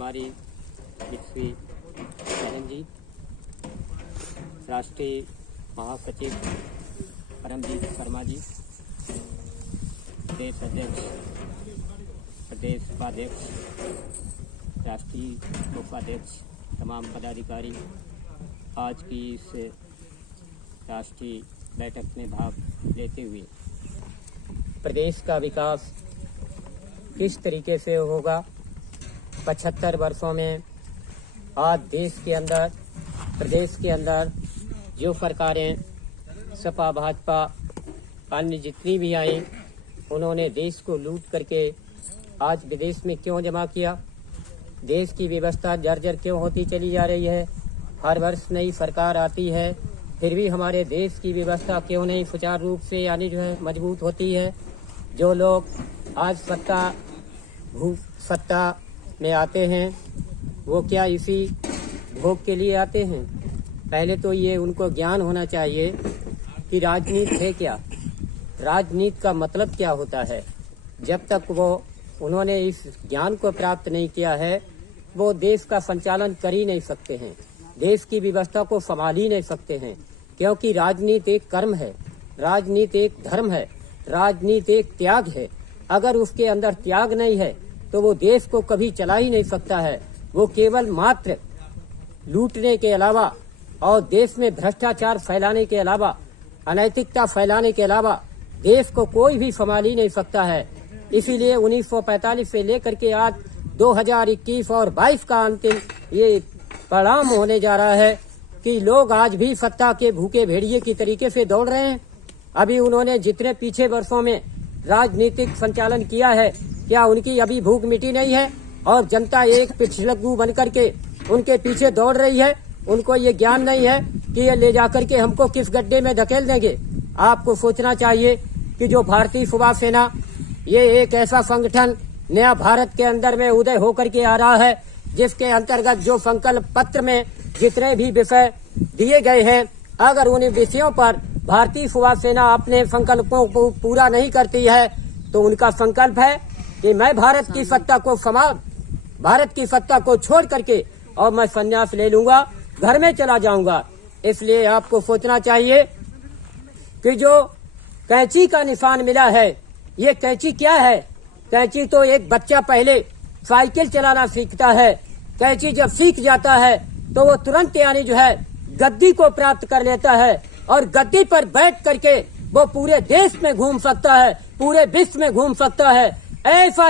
कुमारी मिश्री बहन जी, राष्ट्रीय महासचिव परमजीत शर्मा जी, प्रदेश अध्यक्ष, प्रदेश उपाध्यक्ष, राष्ट्रीय उपाध्यक्ष, तमाम पदाधिकारी आज की इस राष्ट्रीय बैठक में भाग लेते हुए प्रदेश का विकास किस तरीके से होगा, 75 वर्षों में आज देश के अंदर, प्रदेश के अंदर जो सरकारें सपा भाजपा अन्य जितनी भी आई, उन्होंने देश को लूट करके आज विदेश में क्यों जमा किया। देश की व्यवस्था जर्जर क्यों होती चली जा रही है। हर वर्ष नई सरकार आती है, फिर भी हमारे देश की व्यवस्था क्यों नहीं सुचारू रूप से मजबूत होती है। जो लोग आज सत्ता में आते हैं वो क्या इसी भोग के लिए आते हैं। पहले तो ये उनको ज्ञान होना चाहिए कि राजनीति है क्या, राजनीति का मतलब क्या होता है। जब तक उन्होंने इस ज्ञान को प्राप्त नहीं किया है, वो देश का संचालन कर ही नहीं सकते हैं, देश की व्यवस्था को संभाल ही नहीं सकते हैं। क्योंकि राजनीति एक कर्म है, राजनीति एक धर्म है, राजनीति एक त्याग है। अगर उसके अंदर त्याग नहीं है तो वो देश को कभी चला ही नहीं सकता है। वो केवल मात्र लूटने के अलावा और देश में भ्रष्टाचार फैलाने के अलावा, अनैतिकता फैलाने के अलावा देश को कोई भी संभाल ही नहीं सकता है। इसीलिए 1945 से लेकर के आज 2021 और 22 का अंतिम ये परिणाम होने जा रहा है कि लोग आज भी सत्ता के भूखे भेड़िए की तरीके से दौड़ रहे हैं। अभी उन्होंने जितने पीछे वर्षों में राजनीतिक संचालन किया है, क्या उनकी अभी भूख मिटी नहीं है और जनता एक पिछलग्गू बन करके उनके पीछे दौड़ रही है। उनको ये ज्ञान नहीं है कि ये ले जाकर के हमको किस गड्ढे में धकेल देंगे। आपको सोचना चाहिए कि जो भारतीय सुभाष सेना, ये एक ऐसा संगठन नया भारत के अंदर में उदय होकर के आ रहा है, जिसके अंतर्गत जो संकल्प पत्र में जितने भी विषय दिए गए हैं, अगर उन विषयों पर भारतीय सुभाष सेना अपने संकल्पों को पूरा नहीं करती है तो उनका संकल्प है कि मैं भारत की सत्ता को छोड़ करके और मैं संन्यास ले लूंगा, घर में चला जाऊंगा। इसलिए आपको सोचना चाहिए कि जो कैंची का निशान मिला है, ये कैंची क्या है। कैंची तो एक बच्चा पहले साइकिल चलाना सीखता है, कैंची जब सीख जाता है तो वो तुरंत गद्दी को प्राप्त कर लेता है और गद्दी पर बैठ करके वो पूरे देश में घूम सकता है, पूरे विश्व में घूम सकता है। ऐसा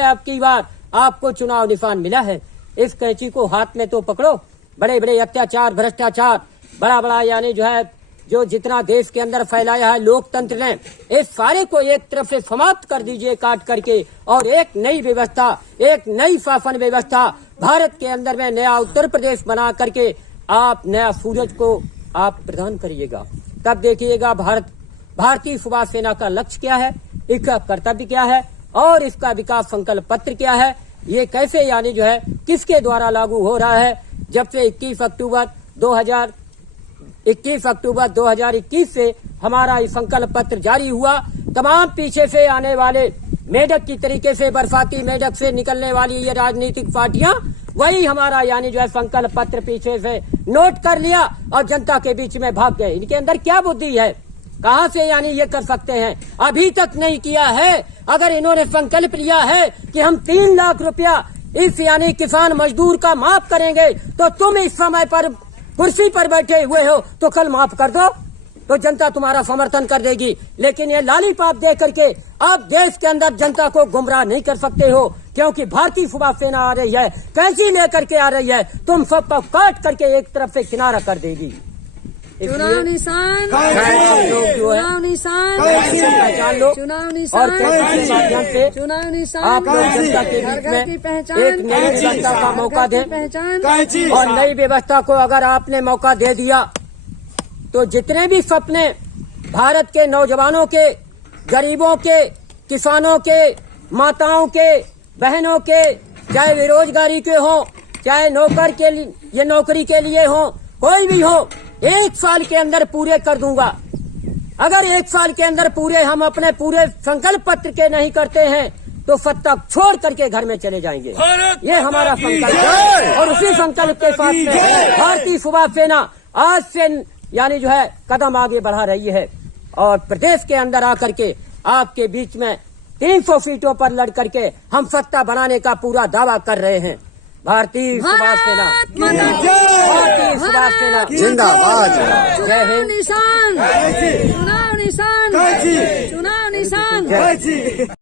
आपकी बार आपको चुनाव निशान मिला है। इस कैंची को हाथ में तो पकड़ो। बड़े बड़े अत्याचार, भ्रष्टाचार, बड़ा बड़ा जो जितना देश के अंदर फैलाया है लोकतंत्र ने, इस सारे को एक तरफ से समाप्त कर दीजिए काट करके, और एक नई व्यवस्था, एक नई शासन व्यवस्था भारत के अंदर में नया उत्तर प्रदेश बना करके आप नया सूरज को आप प्रदान करिएगा। तब देखिएगा भारतीय सुभाष सेना का लक्ष्य क्या है, इसका कर्तव्य क्या है और इसका विकास संकल्प पत्र क्या है। ये कैसे किसके द्वारा लागू हो रहा है। जब से 21 अक्टूबर 2021 से हमारा ये संकल्प पत्र जारी हुआ, तमाम पीछे से आने वाले मेढक की तरीके से, बरसाती मेढक से निकलने वाली ये राजनीतिक पार्टियां, वही हमारा संकल्प पत्र पीछे से नोट कर लिया और जनता के बीच में भाग गए। इनके अंदर क्या बुद्धि है, कहां से ये कर सकते हैं। अभी तक नहीं किया है। अगर इन्होंने संकल्प लिया है कि हम 3 लाख रुपया इस किसान मजदूर का माफ करेंगे, तो तुम इस समय पर कुर्सी पर बैठे हुए हो तो कल माफ कर दो, तो जनता तुम्हारा समर्थन कर देगी। लेकिन ये लालीपाप दे करके आप देश के अंदर जनता को गुमराह नहीं कर सकते हो, क्योंकि भारतीय सुभाष सेना आ रही है, कैसी लेकर के आ रही है, तुम सबको काट करके एक तरफ से किनारा कर देगी। चुनाव निशान, चुनाव निशान पहचान लो, चुनाव और माध्यम से चुनाव निशान आप लोग जनता के बीच में एक नई व्यवस्था का मौका दें। पहचान और नई व्यवस्था को अगर आपने मौका दे दिया तो जितने भी सपने भारत के नौजवानों के, गरीबों के, किसानों के, माताओं के, बहनों के, चाहे बेरोजगारी के हो, चाहे नौकरी के लिए हो, कोई भी हो, 1 साल के अंदर पूरे कर दूंगा। अगर 1 साल के अंदर पूरे हम अपने पूरे संकल्प पत्र के नहीं करते हैं तो सत्ता छोड़ करके घर में चले जाएंगे। ये हमारा संकल्प है और उसी संकल्प के साथ में भारतीय सुभाष सेना आज से यानी जो है कदम आगे बढ़ा रही है और प्रदेश के अंदर आकर के आपके बीच में 300 सीटों पर लड़ करके हम सत्ता बनाने का पूरा दावा कर रहे हैं। भारतीय सुभाष सेना, भारतीय सुभाष सेना जिंदाबाद। जय हिंद। निशान, चुनाव निशान, चुनाव निशान।